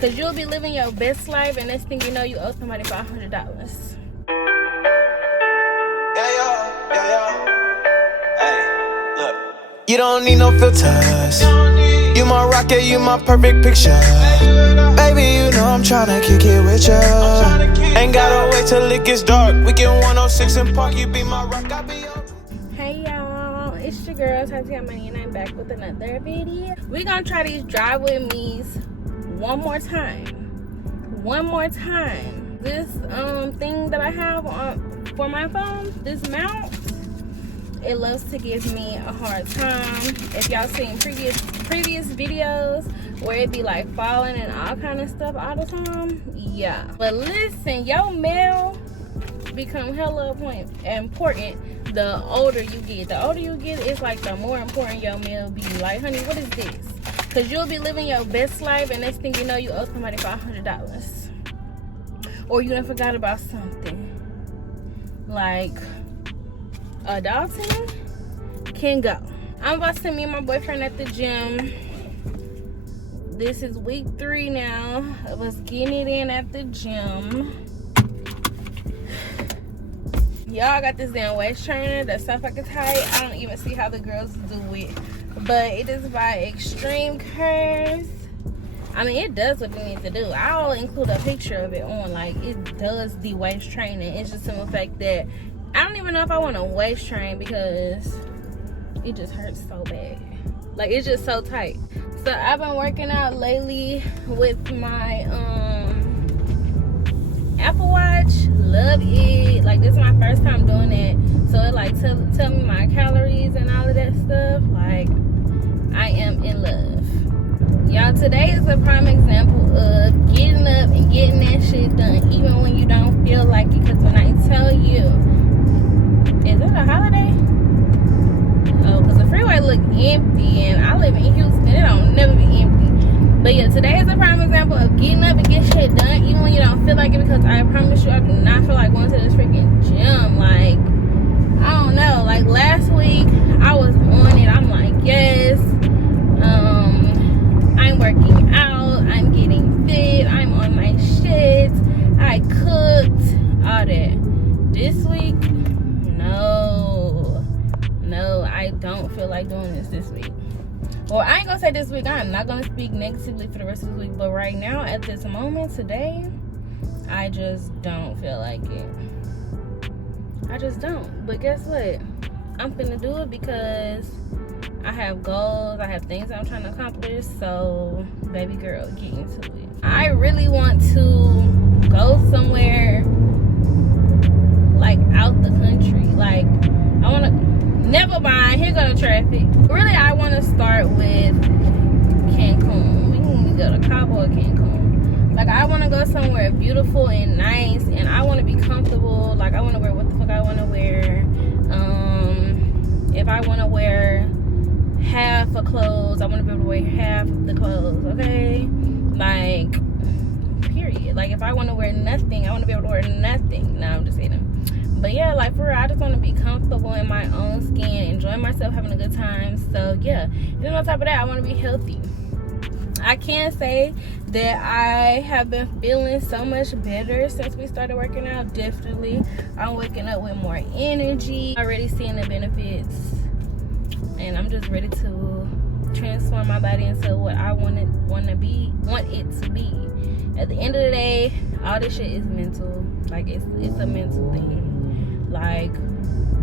Cause you'll be living your best life and next thing you know you owe somebody $500. Yeah. Hey, look. You don't need no filters. You my rocket, you my perfect picture. Baby, you know I'm tryna kick it with ya. Ain't gotta wait till it gets dark. We can 106 and Park. You be my rock, I be your. Hey y'all, it's your girl Tati Imani and I'm back with another video. We're gonna try these drive with me's one more time. This thing that I have on for my phone, this mount, it loves to give me a hard time. If y'all seen previous videos where it be like falling and all kind of stuff all the time, yeah. But listen, your mail become hella important the older you get. The older you get, it's like the more important your mail be. Like, honey, what is this? Because you'll be living your best life and next thing you know you owe somebody $500. Or you done forgot about something. Like, adulting can go. I'm about to meet my boyfriend at the gym. This is week 3 now of us getting it in at the gym. Y'all got this damn waist trainer that's so fucking tight. I don't even see how the girls do it. But it is by Extreme Curves. I mean, it does what it needs to do. I'll include a picture of it on. Like, it does the waist training. It's just the fact that I don't even know if I want to waist train because it just hurts so bad. Like, it's just so tight. So I've been working out lately with my Apple Watch. Love it. Like, this is my first time doing it. So it like tell me my calories and all of that stuff. Like, I am in love. Y'all, today is a prime example of getting up and getting that shit done even when you don't feel like it. Because when I tell you, is it a holiday? Oh, because the freeway look empty and I live in Houston. It don't never be empty. But yeah, today is a prime example of getting up and getting shit done even when you don't feel like it. Because I promise you, I do not feel like going to this freaking gym. Like, I don't know. Like, last week, I was on it. I'm like, yes. I'm working out. I'm getting fit. I'm on my shit. I cooked. All that. This week, no, I don't feel like doing this week. Well, I ain't gonna say this week. I'm not gonna speak negatively for the rest of the week. But right now, at this moment, today, I just don't feel like it. I just don't. But guess what? I'm finna do it because I have goals. I have things I'm trying to accomplish. So, baby girl, get into it. I really want to go somewhere like out the country. Like, I want to. Never mind. Here go the traffic. Really, I want to start with Cancun. We can go to Cabo or Cancun. Like, I want to go somewhere beautiful and nice, and I want to be comfortable. Like, I want to wear what the fuck I want to wear. If I want to wear half of clothes, I want to be able to wear half of the clothes, okay? Like, period. Like, if I want to wear nothing, I want to be able to wear nothing. No, I'm just kidding. But yeah, like, for real, I just want to be comfortable in my own skin, enjoying myself, having a good time. So yeah, and then on top of that, I want to be healthy. I can say that I have been feeling so much better since we started working out. Definitely, I'm waking up with more energy, already seeing the benefits, and I'm just ready to transform my body into what I want it to be. At the end of the day, all this shit is mental. Like, it's a mental thing. Like,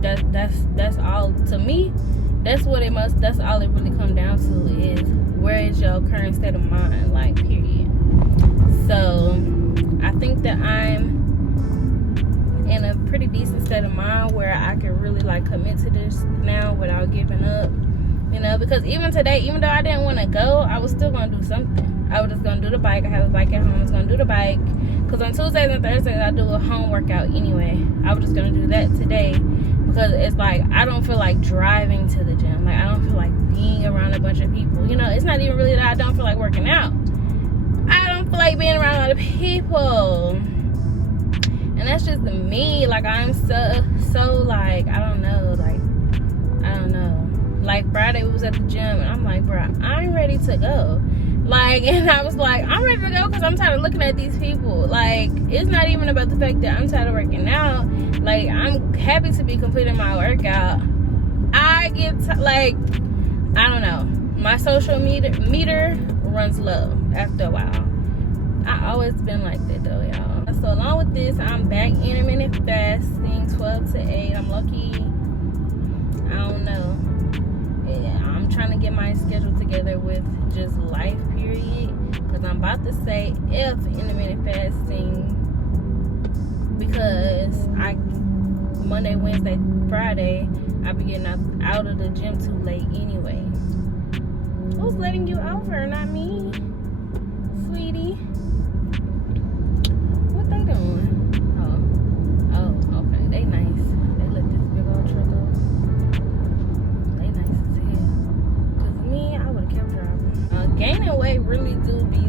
that's all to me. That's all it really comes down to is where is your current state of mind, like, period. So I think that I'm in a pretty decent state of mind where I can really like commit to this now without giving up, you know, because even today, even though I didn't want to go, I was still gonna do something. I was just gonna do the bike. I have a bike at home. I was gonna do the bike because on Tuesdays and Thursdays I do a home workout anyway. I was just gonna do that today because it's like I don't feel like driving to the gym. Like, I don't feel like being around a bunch of people. You know, it's not even really that I don't feel like working out. I don't feel like being around a lot of people. And that's just me. Like, I'm so like, I don't know. Like, Friday we was at the gym and I'm like, bro, I'm ready to go. Like, and I was like, I'm ready to go because I'm tired of looking at these people. Like, it's not even about the fact that I'm tired of working out. Like, I'm happy to be completing my workout. I get like, I don't know, my social meter runs low after a while. I always been like that though, y'all. So along with this, I'm back intermittent fasting 12 to 8. I'm lucky. I don't know. Yeah, I'm trying to get my schedule together with just life, period. Because I'm about to say if intermittent fasting, because Monday, Wednesday, Friday, I be getting out of the gym too late anyway. Who's letting you over? Not me, sweetie. What they doing? Oh, okay. They nice. They let this big old truck go. They nice as hell. Cause me, I would've kept driving. Gaining weight really do be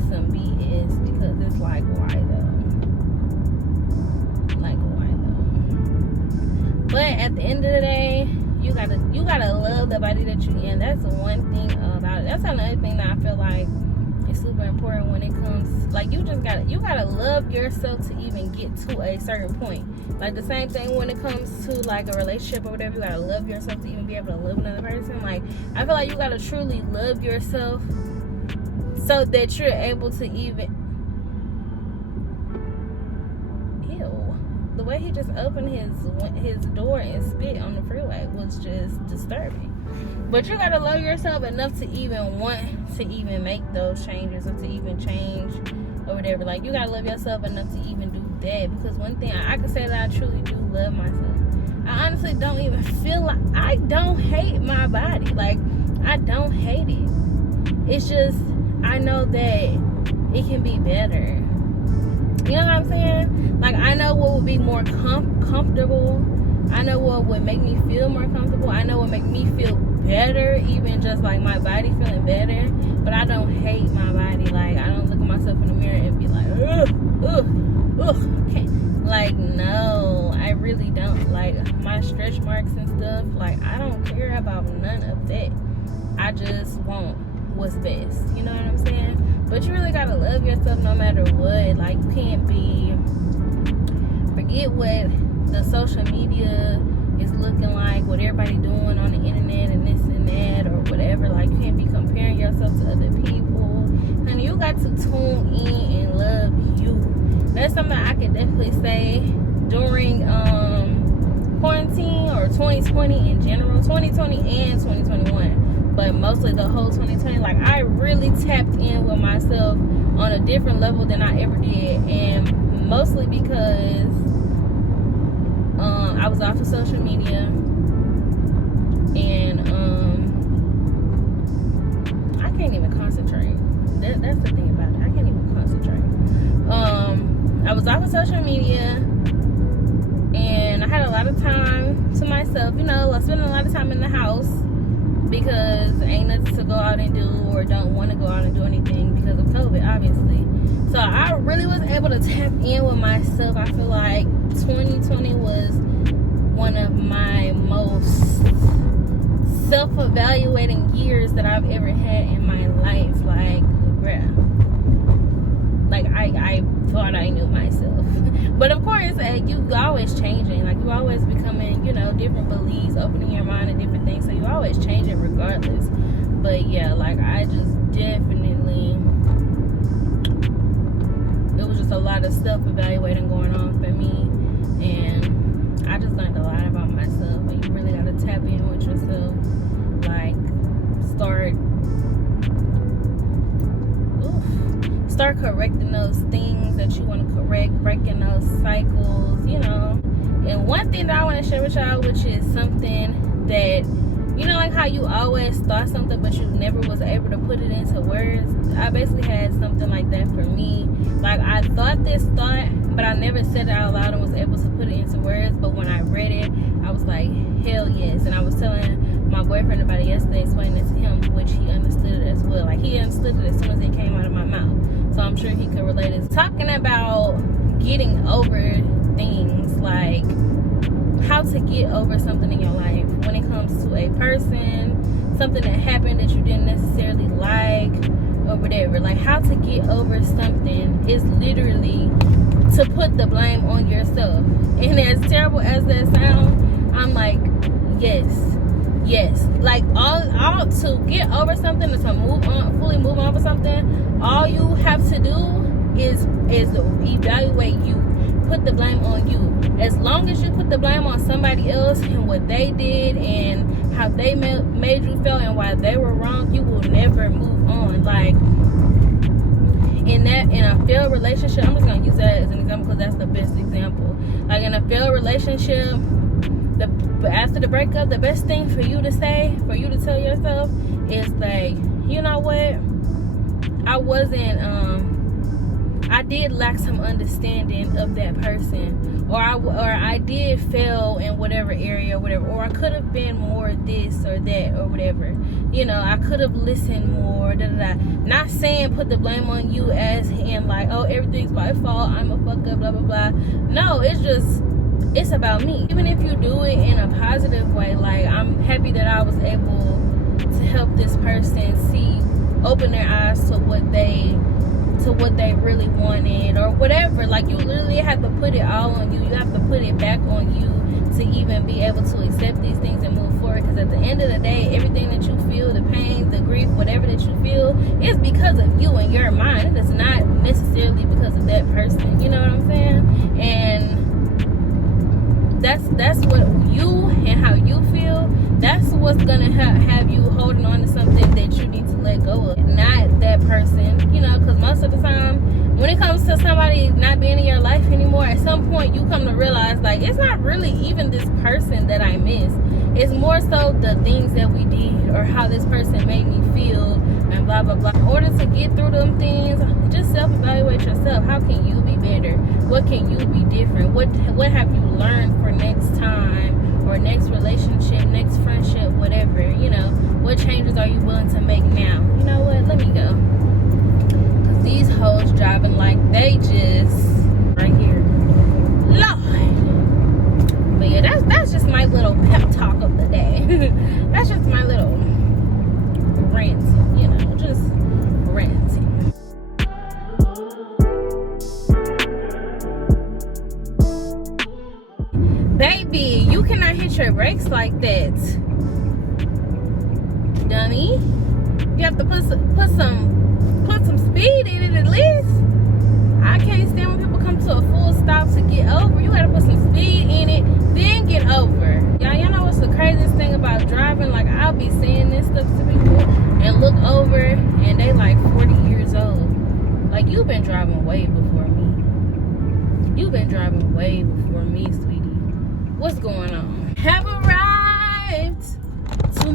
some BS because it's like, why though? Like, why though? But at the end of the day, you gotta love the body that you in. That's the one thing about it. That's another thing that I feel like is super important when it comes, like, you gotta love yourself to even get to a certain point. Like the same thing when it comes to like a relationship or whatever, you gotta love yourself to even be able to love another person. Like, I feel like you gotta truly love yourself so that you're able to even, the way he just opened his door and spit on the freeway was just disturbing. But you gotta love yourself enough to even want to even make those changes or to even change or whatever. Like, you gotta love yourself enough to even do that. Because one thing I can say that I truly do love myself. I honestly don't even feel like, I don't hate my body. Like, I don't hate it. It's just, I know that it can be better. You know what I'm saying? Like, I know what would be more comfortable. I know what would make me feel more comfortable. I know what would make me feel better, even just like my body feeling better. But I don't hate my body. Like, I don't look at myself in the mirror and be like, ugh. Like, no, I really don't. Like, my stretch marks and stuff, like, I don't care about none of that. I just want what's best. You know what I'm saying? But you really gotta love yourself no matter what. Like, you can't forget what the social media is looking like, what everybody doing on the internet and this and that or whatever. Like, you can't be comparing yourself to other people. Honey, you got to tune in and love you. That's something I could definitely say during quarantine or 2020 in general, 2020 and 2021. But mostly the whole 2020, like, I really tapped in with myself on a different level than I ever did. And mostly because I was off of social media. And I can't even concentrate. That's the thing about it. I can't even concentrate. I was off of social media. And I had a lot of time to myself. You know, I spent a lot of time in the house. Because ain't nothing to go out and do or don't want to go out and do anything because of COVID, obviously. So I really was able to tap in with myself. I feel like 2020 was one of my most self-evaluating years that I've ever had in my life. Like, bruh. Like, I thought I knew myself. But of course, you always changing. Like, you always becoming, you know, different beliefs, opening your mind to different things. So you always changing regardless. But yeah, like, I just definitely, it was just a lot of self-evaluating going on for me. And I just learned a lot about myself. But you really got to tap in with yourself. Like, start correcting those things that you want to correct, breaking those cycles, you know. And one thing that I want to share with y'all, which is something that, you know, like how you always thought something but you never was able to put it into words. I basically had something like that for me. Like, I thought this thought, but I never said it out loud and was able to put it into words. But when I read it, I was like, hell yes. And I was telling my boyfriend about it yesterday, explaining it to him, which he understood it as well. Like, he understood it as soon as it came out of my mouth. So I'm sure he could relate it. Talking about getting over things, like how to get over something in your life when it comes to a person, something that happened that you didn't necessarily like or whatever. Like, how to get over something is literally to put the blame on yourself. And as terrible as that sounds, I'm like, yes. Like, all to get over something, and to fully move on for something, all you have to do is evaluate you. Put the blame on you. As long as you put the blame on somebody else and what they did and how they made you feel and why they were wrong, you will never move on. Like, in a failed relationship, I'm just gonna use that as an example because that's the best example. Like, in a failed relationship, after the breakup, the best thing for you to say, for you to tell yourself, is like, you know what, I did lack some understanding of that person, or I did fail in whatever area, or whatever, or I could have been more this or that or whatever. You know, I could have listened more. Not saying put the blame on you as in like, oh, everything's my fault, I'm a fuck up, blah blah blah. No, it's about me. Even if you do it in a positive way, like, I'm happy that I was able to help this person open their eyes to what they really wanted or whatever. Like, you literally have to put it all on you. You have to put it back on you to even be able to accept these things and move forward. Because at the end of the day, everything that you feel, the pain, the grief, whatever that you feel, is because of you and your mind. It is not necessarily because of that person. You know what I'm saying? And that's what you and how you feel, that's what's gonna have you holding on to something that you need to let go of, not that person. You know, because most of the time when it comes to somebody not being in your life anymore, at some point you come to realize, like, it's not really even this person that I miss. It's more so the things that we did or how this person made me feel and blah blah blah. In order to get through them things, just self-evaluate yourself. How can you be better? What can you be different? What have you learned for next time or next relationship, next friendship, whatever? You know, what changes are you willing to make now? You know what? Let me go. Cause these hoes driving like they just right here. Lord. But yeah, that's just my little pep talk of the day. That's just my little rant. You know, just ranting. Baby, you cannot hit your brakes like that, dummy. You have to put some speed in it at least. I can't stand when people come to a full stop to get over. You gotta put some speed in it, then get over. Y'all know what's the craziest thing about driving? Like, I'll be saying this stuff to people and look over and they like 40 years old. Like, you've been driving way before me. You've been driving way before me, sweetie. What's going on? Have arrived to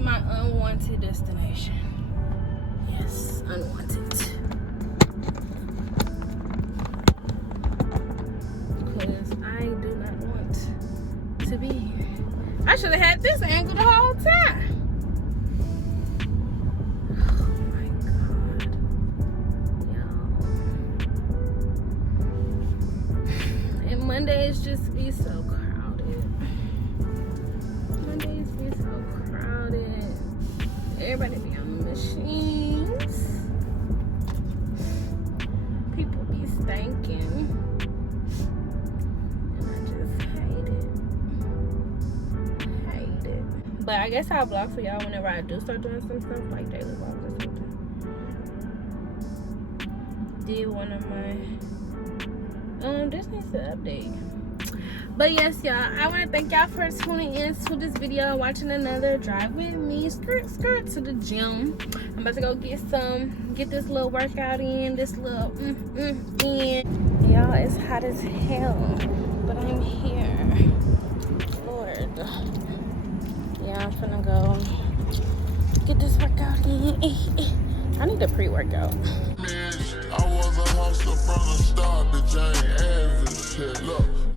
my unwanted destination. Yes, unwanted. Because I do not want to be here. I should have had this angle the whole time. Oh my God. Y'all. And Mondays just be so crowded. Mondays be so crowded. Everybody be on the machines. People be stinking. And I just hate it. But I guess I'll vlog for y'all whenever I do start doing some stuff like daily vlogs or something. Did one of my this needs to update. But yes, y'all, I want to thank y'all for tuning in to this video and watching another drive with me. Skirt to the gym. I'm about to go get this little workout in, this little in. Y'all, it's hot as hell, but I'm here. Lord. Yeah, I'm finna go get this workout in. I need a pre-workout. I was a hustler from the start, the Jane Evans shit. Look.